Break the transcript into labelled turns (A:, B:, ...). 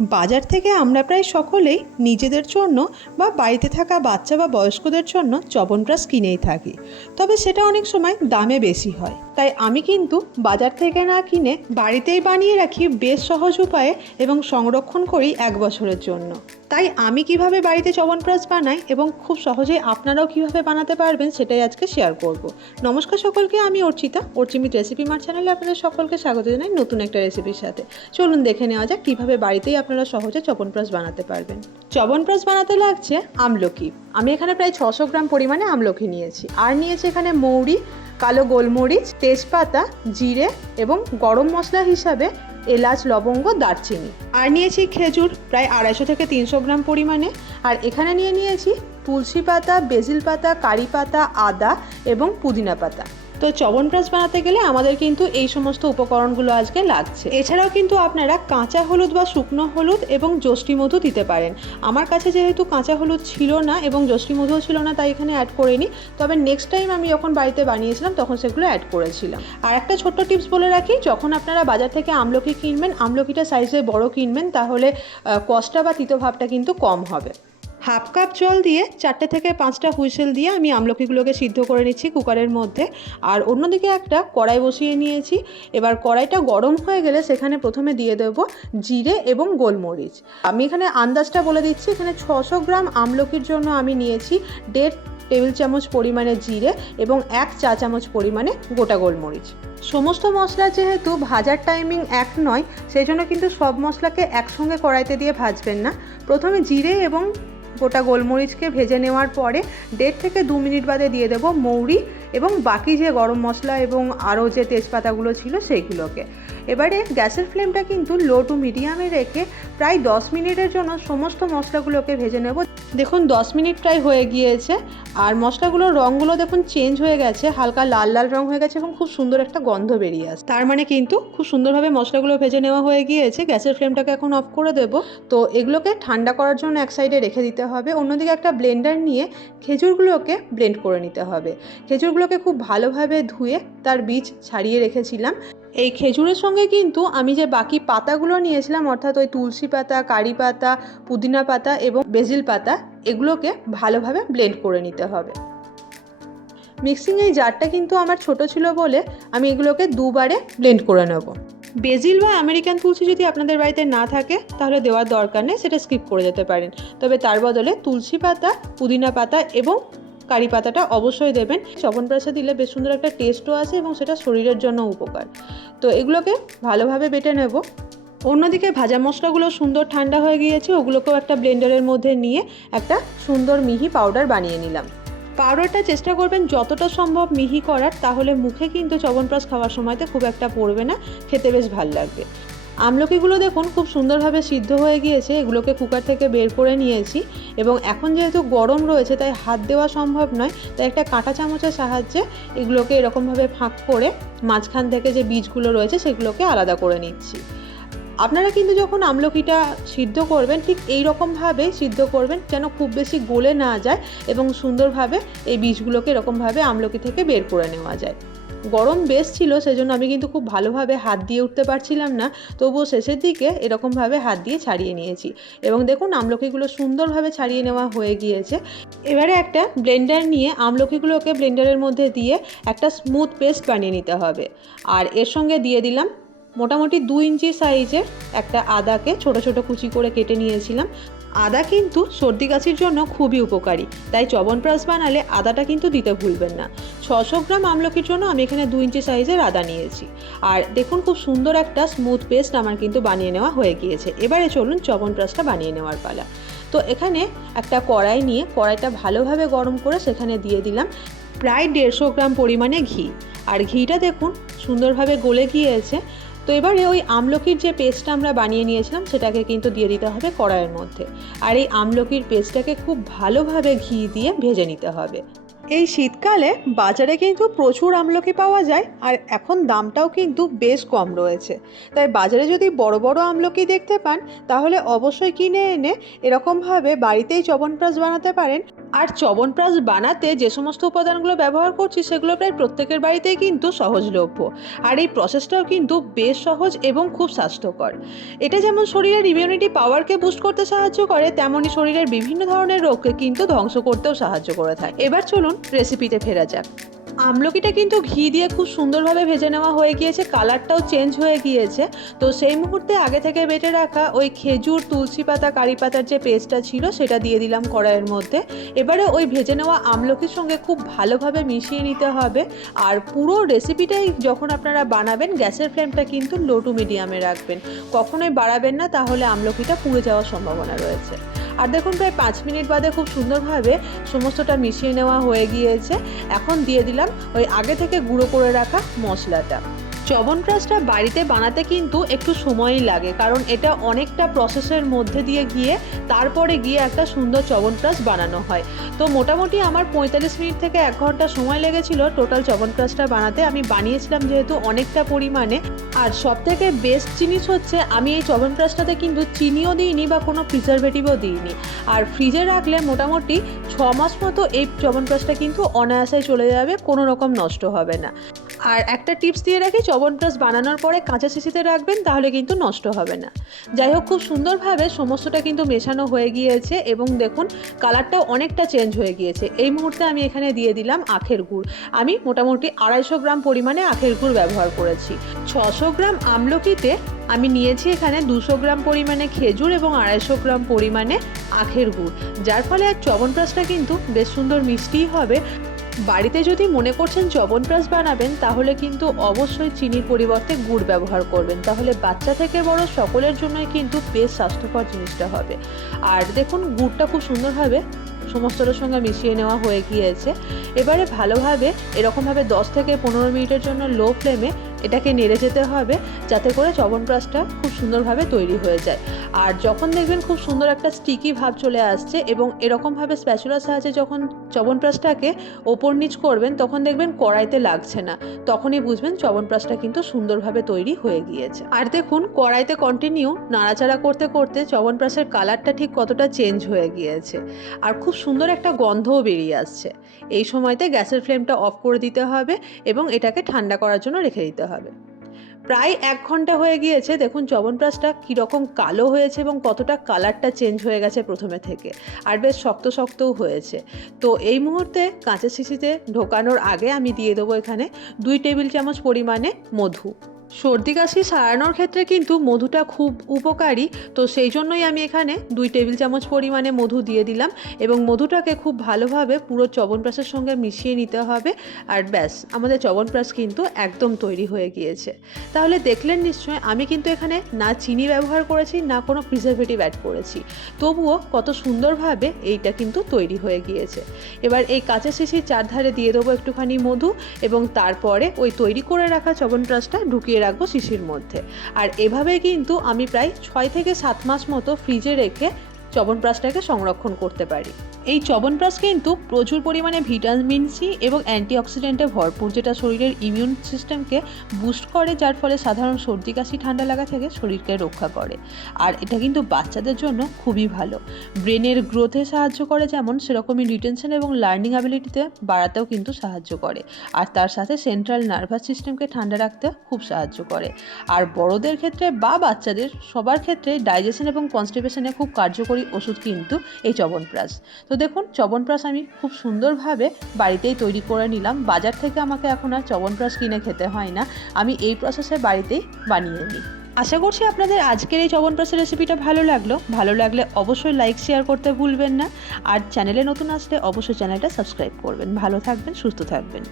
A: বাজার থেকে আমরা প্রায় সকলেই নিজেদের জন্য বা বাড়িতে থাকা বাচ্চা বা বয়স্কদের জন্য চবনপ্রাশ কিনেই থাকি। তবে সেটা অনেক সময় দামে বেশি হয়। তাই আমি কিন্তু বাজার থেকে না কিনে বাড়িতেই বানিয়ে রাখি বেশ সহজ উপায়ে এবং সংরক্ষণ করি এক বছরের জন্য। তাই আমি কীভাবে বাড়িতে চবনপ্রাশ বানাই এবং খুব সহজেই আপনারাও কীভাবে বানাতে পারবেন সেটাই আজকে শেয়ার করব। নমস্কার সকলকে, আমি অর্চিতা। অর্চিমিত রেসিপি মার চ্যানেলে আপনাদের সকলকে স্বাগত জানাই নতুন একটা রেসিপির সাথে। চলুন দেখে নেওয়া যাক কীভাবে বাড়িতেই আপনারা সহজে চবনপ্রাশ বানাতে পারবেন। চবনপ্রাশ বানাতে লাগছে আমলকি। আমি এখানে প্রায় ছশো গ্রাম পরিমাণে আমলকি নিয়েছি। আর নিয়েছি এখানে মৌরি, কালো গোলমরিচ, তেজপাতা, জিরে এবং গরম মশলা হিসাবে এলাচ, লবঙ্গ, দারচিনি। আর নিয়েছি খেজুর, প্রায় আড়াইশো থেকে তিনশো গ্রাম পরিমাণে। আর এখানে নিয়ে নিয়েছি তুলসী পাতা, বেজিল পাতা, কারি পাতা, আদা এবং পুদিনা পাতা। তো চবনপ্রাশ বানাতে গেলে আমাদের কিন্তু এই সমস্ত উপকরণগুলো আজকে লাগছে। এছাড়াও কিন্তু আপনারা কাঁচা হলুদ বা শুকনো হলুদ এবং যষ্টি মধু দিতে পারেন। আমার কাছে যেহেতু কাঁচা হলুদ ছিল না এবং যষ্টি মধুও ছিল না তাই এখানে অ্যাড করিনি। তবে নেক্সট টাইম আমি যখন বাড়িতে বানিয়েছিলাম তখন সেগুলো অ্যাড করেছিলাম। আর একটা ছোট্ট টিপস বলে রাখি, যখন আপনারা বাজার থেকে আমলকি কিনবেন, আমলকিটা সাইজে বড় কিনবেন, তাহলে কষ্টটা বা তিতো ভাবটা কিন্তু কম হবে। হাফ কাপ জল দিয়ে চারটে থেকে পাঁচটা হুইসেল দিয়ে আমি আমলকিগুলোকে সিদ্ধ করে নিচ্ছি কুকারের মধ্যে। আর অন্যদিকে একটা কড়াই বসিয়ে নিয়েছি। এবার কড়াইটা গরম হয়ে গেলে সেখানে প্রথমে দিয়ে দেব জিরে এবং গোলমরিচ। আমি এখানে আন্দাজটা বলে দিচ্ছি, এখানে ছশো গ্রাম আমলকির জন্য আমি নিয়েছি দেড় টেবিল চামচ পরিমাণে জিরে এবং এক চা চামচ পরিমাণে গোটা গোলমরিচ। সমস্ত মশলা যেহেতু ভাজার টাইমিং এক নয়, সেই জন্য কিন্তু সব মশলাকে একসঙ্গে কড়াইতে দিয়ে ভাজবেন না। প্রথমে জিরে এবং গোটা গোলমরিচকে ভেজে নেওয়ার পরে দেড় থেকে দু মিনিট বাদে দিয়ে দেব মৌরি এবং বাকি যে গরম মশলা এবং আরও যে তেজপাতাগুলো ছিল সেইগুলোকে। এবারে গ্যাসের ফ্লেমটা কিন্তু লো টু মিডিয়ামে রেখে প্রায় দশ মিনিটের জন্য সমস্ত মশলাগুলোকে ভেজে নেব। দেখুন, দশ মিনিট প্রায় হয়ে গিয়েছে। আর মশলাগুলোর রঙগুলো দেখুন চেঞ্জ হয়ে গেছে, হালকা লাল লাল রং হয়ে গেছে এবং খুব সুন্দর একটা গন্ধ বেরিয়ে আসে তার মানে কিন্তু খুব সুন্দরভাবে মশলাগুলো ভেজে নেওয়া হয়ে গিয়েছে। গ্যাসের ফ্লেমটাকে এখন অফ করে দেবো। তো এগুলোকে ঠান্ডা করার জন্য এক সাইডে রেখে দিতে হবে। অন্যদিকে একটা ব্লেন্ডার নিয়ে খেজুরগুলোকে ব্লেন্ড করে নিতে হবে। খেজুরগুলোকে খুব ভালোভাবে ধুয়ে তার বীজ ছাড়িয়ে রেখেছিলাম। এই খেজুরের সঙ্গে কিন্তু আমি যে বাকি পাতাগুলো নিয়েছিলাম, অর্থাৎ ওই তুলসী পাতা, কারি পাতা, পুদিনা পাতা এবং বেজিল পাতা, এগুলোকে ভালোভাবে ব্লেন্ড করে নিতে হবে। মিক্সিং এই জারটা কিন্তু আমার ছোট ছিল বলে আমি এগুলোকে দুবারে ব্লেন্ড করে নেব। বেজিল বা আমেরিকান তুলসী যদি আপনাদের বাড়িতে না থাকে, তাহলে দেওয়ার দরকার নেই, সেটা স্কিপ করে যেতে পারেন। তবে তার বদলে তুলসী পাতা, পুদিনা পাতা এবং কারি পাতাটা অবশ্যই দেবেন। চবনপ্রাশে দিলে বেশ সুন্দর একটা টেস্টও আসে এবং সেটা শরীরের জন্য উপকার। তো এগুলোকে ভালোভাবে বেটে নেব। অন্যদিকে ভাজা মশলাগুলো সুন্দর ঠান্ডা হয়ে গিয়েছে, ওগুলোকেও একটা ব্লেন্ডারের মধ্যে নিয়ে একটা সুন্দর মিহি পাউডার বানিয়ে নিলাম। পাউডারটা চেষ্টা করবেন যতটা সম্ভব মিহি করার, তাহলে মুখে কিন্তু চবনপ্রাশ খাওয়ার সময়তে খুব একটা পড়বে না, খেতে বেশ ভালো লাগবে। আমলকিগুলো দেখুন খুব সুন্দরভাবে সিদ্ধ হয়ে গিয়েছে, এগুলোকে কুকার থেকে বের করে নিয়েছি। এবং এখন যেহেতু গরম রয়েছে, তাই হাত দেওয়া সম্ভব নয়, তাই একটা কাঁটা চামচের সাহায্যে এগুলোকে এরকমভাবে ফাঁক করে মাঝখান থেকে যে বীজগুলো রয়েছে, সেগুলোকে আলাদা করে নিচ্ছি। আপনারা কিন্তু যখন আমলকিটা সিদ্ধ করবেন, ঠিক এই রকমভাবে সিদ্ধ করবেন যেন খুব বেশি গলে না যায় এবং সুন্দরভাবে এই বীজগুলোকে এরকমভাবে আমলকি থেকে বের করে নেওয়া যায়। গরম বেশ ছিল, সেজন্য আমি কিন্তু খুব ভালোভাবে হাত দিয়ে উঠতে পারছিলাম না। তবুও শেষের দিকে এরকমভাবে হাত দিয়ে ছাড়িয়ে নিয়েছি। এবং দেখুন আমলকিগুলো সুন্দরভাবে ছাড়িয়ে নেওয়া হয়ে গিয়েছে। এবারে একটা ব্লেন্ডার নিয়ে আমলকিগুলোকে ব্লেন্ডারের মধ্যে দিয়ে একটা স্মুথ পেস্ট বানিয়ে নিতে হবে। আর এর সঙ্গে দিয়ে দিলাম মোটামুটি দু ইঞ্চি সাইজের একটা আদাকে, ছোট ছোট কুচি করে কেটে নিয়েছিলাম। আদা কিন্তু সর্দি কাশির জন্য খুবই উপকারী। তাই চবনপ্রাশ বানালে আদাটা কিন্তু দিতে ভুলবেন না। ছশো গ্রাম আমলকির জন্য আমি এখানে দু ইঞ্চি সাইজের আদা নিয়েছি। আর দেখুন খুব সুন্দর একটা স্মুথ পেস্ট আমার কিন্তু বানিয়ে নেওয়া হয়ে গিয়েছে। এবারে চলুন চবনপ্রাশটা বানিয়ে নেওয়ার পালা। তো এখানে একটা কড়াই নিয়ে কড়াইটা ভালোভাবে গরম করে সেখানে দিয়ে দিলাম প্রায় দেড়শো গ্রাম পরিমাণে ঘি। আর ঘিটা দেখুন সুন্দরভাবে গলে গিয়েছে। তো এবারে ওই আমলকির যে পেস্টটা আমরা বানিয়ে নিয়েছিলাম, সেটাকে কিন্তু দিয়ে দিতে হবে কড়াইয়ের মধ্যে। আর এই আমলকির পেস্টটাকে খুব ভালোভাবে ঘি দিয়ে ভেজে নিতে হবে। এই শীতকালে বাজারে কিন্তু প্রচুর আমলকি পাওয়া যায় আর এখন দামটাও কিন্তু বেশ কম রয়েছে। তাই বাজারে যদি বড় বড় আমলকি দেখতে পান, তাহলে অবশ্যই কিনে এনে এরকমভাবে বাড়িতেই চবনপ্রাশ বানাতে পারেন। আর চবনপ্রাশ বানাতে যে সমস্ত উপাদানগুলো ব্যবহার করছি, সেগুলো প্রায় প্রত্যেকের বাড়িতেই কিন্তু সহজলভ্য। আর এই প্রসেসটাও কিন্তু বেশ সহজ এবং খুব স্বাস্থ্যকর। এটা যেমন শরীরের ইমিউনিটি পাওয়ারকে বুস্ট করতে সাহায্য করে তেমনই শরীরের বিভিন্ন ধরনের রোগকে কিন্তু ধ্বংস করতেও সাহায্য করে থাকে। এবার চলুন রেসিপিতে ফেরা যাক। আমলকিটা কিন্তু ঘি দিয়ে খুব সুন্দরভাবে ভেজে নেওয়া হয়ে গিয়েছে, কালারটাও চেঞ্জ হয়ে গিয়েছে। তো সেই মুহূর্তে আগে থেকে বেটে রাখা ওই খেজুর, তুলসী পাতা, কারি পাতার যে পেস্টটা ছিল, সেটা দিয়ে দিলাম কড়াইয়ের মধ্যে। এবারে ওই ভেজে নেওয়া আমলকির সঙ্গে খুব ভালোভাবে মিশিয়ে নিতে হবে। আর পুরো রেসিপিটাই যখন আপনারা বানাবেন, গ্যাসের ফ্লেমটা কিন্তু লো টু মিডিয়ামে রাখবেন। কখনোই বাড়াবেন না, তাহলে আমলকিটা পুড়ে যাওয়ার সম্ভাবনা রয়েছে। আর দেখুন, প্রায় পাঁচ মিনিট বাদে খুব সুন্দরভাবে সমস্তটা মিশিয়ে নেওয়া হয়ে গিয়েছে। এখন দিয়ে দিলাম ওই আগে থেকে গুঁড়ো করে রাখা মশলাটা। চবনপ্রাশটা বাড়িতে বানাতে কিন্তু একটু সময়ই লাগে, কারণ এটা অনেকটা প্রসেসের মধ্যে দিয়ে গিয়ে তারপরে গিয়ে একটা সুন্দর চবনপ্রাশ বানানো হয়। তো মোটামুটি আমার পঁয়তাল্লিশ মিনিট থেকে এক ঘণ্টা সময় লেগেছিল টোটাল চবনপ্রাশটা বানাতে। আমি বানিয়েছিলাম যেহেতু অনেকটা পরিমাণে। আর সব থেকে বেস্ট জিনিস হচ্ছে, আমি এই চবনপ্রাশটাতে কিন্তু চিনিও দিইনি বা কোনো প্রিজারভেটিভও দিইনি। আর ফ্রিজে রাখলে মোটামুটি ছ মাস মতো এই চবনপ্রাশটা কিন্তু অনায়াসে চলে যাবে, কোনো রকম নষ্ট হবে না। আর একটা টিপস দিয়ে রাখি চবনপ্রাশ বানানোর পরে কাঁচা শিশিতে রাখবেন, তাহলে কিন্তু নষ্ট হবে না। যাই হোক, খুব সুন্দরভাবে সমস্তটা কিন্তু মেশানো হয়ে গিয়েছে এবং দেখুন কালারটাও অনেকটা চেঞ্জ হয়ে গিয়েছে। এই মুহূর্তে আমি এখানে দিয়ে দিলাম আখের গুড়। আমি মোটামুটি আড়াইশো গ্রাম পরিমাণে আখের গুড় ব্যবহার করেছি। ছশো গ্রাম আমলকিতে আমি নিয়েছি এখানে দুশো গ্রাম পরিমাণে খেজুর এবং আড়াইশো গ্রাম পরিমাণে আখের গুড়। যার ফলে আর চবনপ্রাশটা কিন্তু বেশ সুন্দর মিষ্টিই হবে। বাড়িতে যদি মনে করছেন চ্যবনপ্রাশ বানাবেন, তাহলে কিন্তু অবশ্যই চিনির পরিবর্তে গুড় ব্যবহার করবেন। তাহলে বাচ্চা থেকে বড় সকলের জন্যই কিন্তু বেশ স্বাস্থ্যকর জিনিসটা হবে। আর দেখুন, গুড়টা খুব সুন্দরভাবে সমস্তটার সঙ্গে মিশিয়ে নেওয়া হয়ে গিয়েছে। এবারে ভালোভাবে, এরকমভাবে দশ থেকে পনেরো মিনিটের জন্য লো ফ্লেমে এটাকে নেড়ে যেতে হবে যাতে করে চবনপ্রাশটা খুব সুন্দরভাবে তৈরি হয়ে যায়। আর যখন দেখবেন খুব সুন্দর একটা স্টিকি ভাব চলে আসছে এবং এরকমভাবে স্প্যাচুলার সাহায্যে যখন চবনপ্রাশটাকে ওপর নিচ করবেন, তখন দেখবেন কড়াইতে লাগছে না। তখনই বুঝবেন চবনপ্রাশটা কিন্তু সুন্দরভাবে তৈরি হয়ে গিয়েছে। আর দেখুন, কড়াইতে কন্টিনিউ নাড়াচাড়া করতে করতে চবনপ্রাশের কালারটা ঠিক কতটা চেঞ্জ হয়ে গিয়েছে। আর খুব সুন্দর একটা গন্ধও বেরিয়ে আসছে। এই সময়তে গ্যাসের ফ্লেমটা অফ করে দিতে হবে এবং এটাকে ঠান্ডা করার জন্য রেখে দিতে হবে প্রায় এক ঘণ্টা হয়ে গিয়েছে, দেখুন চবনপ্রাশটা কীরকম কালো হয়েছে এবং কতটা কালারটা চেঞ্জ হয়ে গেছে প্রথমে থেকে। আর বেশ শক্ত শক্তও হয়েছে। তো এই মুহূর্তে কাঁচা শিশিতে ঢোকানোর আগে আমি দিয়ে দেবো এখানে দুই টেবিল চামচ পরিমাণে মধু। সর্দি, কাশি সারানোর ক্ষেত্রে কিন্তু মধুটা খুব উপকারী। তো সেই জন্যই আমি এখানে দুই টেবিল চামচ পরিমাণে মধু দিয়ে দিলাম এবং মধুটাকে খুব ভালোভাবে পুরো চবনপ্রাশের সঙ্গে মিশিয়ে নিতে হবে। আর ব্যাস, আমাদের চবনপ্রাশ কিন্তু একদম তৈরি হয়ে গিয়েছে। তাহলে দেখলেন নিশ্চয়, আমি কিন্তু এখানে না চিনি ব্যবহার করেছি, না কোনো প্রিজারভেটিভ অ্যাড করেছি। তবুও কত সুন্দরভাবে এইটা কিন্তু তৈরি হয়ে গিয়েছে। এবার এই কাঁচা শিশির চারধারে দিয়ে দেবো একটুখানি মধু এবং তারপরে ওই তৈরি করে রাখা চবনপ্রাশটা ঢুকিয়ে রাখব শিশির মধ্যে। আর এভাবে কিন্তু আমি প্রায় ছয় থেকে সাত মাস মতো ফ্রিজে রেখে চবনপ্রাশটাকে সংরক্ষণ করতে পারি। এই চবনপ্রাশ কিন্তু প্রচুর পরিমাণে ভিটামিন সি এবং অ্যান্টিঅক্সিডেন্টে ভরপুর, যেটা শরীরের ইমিউন সিস্টেমকে বুস্ট করে, যার ফলে সাধারণ সর্দি, কাশি, ঠান্ডা লাগা থেকে শরীরকে রক্ষা করে। আর এটা কিন্তু বাচ্চাদের জন্য খুবই ভালো। ব্রেনের গ্রোথে সাহায্য করে, যেমন সেরকমই রিটেনশন এবং লার্নিং অ্যাবিলিটিতে বাড়াতেও কিন্তু সাহায্য করে। আর তার সাথে সেন্ট্রাল নার্ভাস সিস্টেমকে ঠান্ডা রাখতে খুব সাহায্য করে। আর বড়দের ক্ষেত্রে বা বাচ্চাদের, সবার ক্ষেত্রে ডাইজেশন এবং কনস্টিপেশনে খুব কার্যকরী ওষুধ কিন্তু এই চবনপ্রাশ তো দেখুন চবনপ্রাশ আমি খুব সুন্দরভাবে বাড়িতেই তৈরি করে নিলাম। বাজার থেকে আমাকে এখন আর চবনপ্রাশ কিনে খেতে হয় না। আমি এই প্রসেসে বাড়িতেই বানিয়ে নিই। আশা করছি আপনাদের আজকের এই চবনপ্রাশের রেসিপিটা ভালো লাগল। ভালো লাগলে অবশ্যই লাইক শেয়ার করতে ভুলবেন না। আর চ্যানেলে নতুন আসলে অবশ্যই চ্যানেলটা সাবস্ক্রাইব করবেন। ভালো থাকবেন, সুস্থ থাকবেন।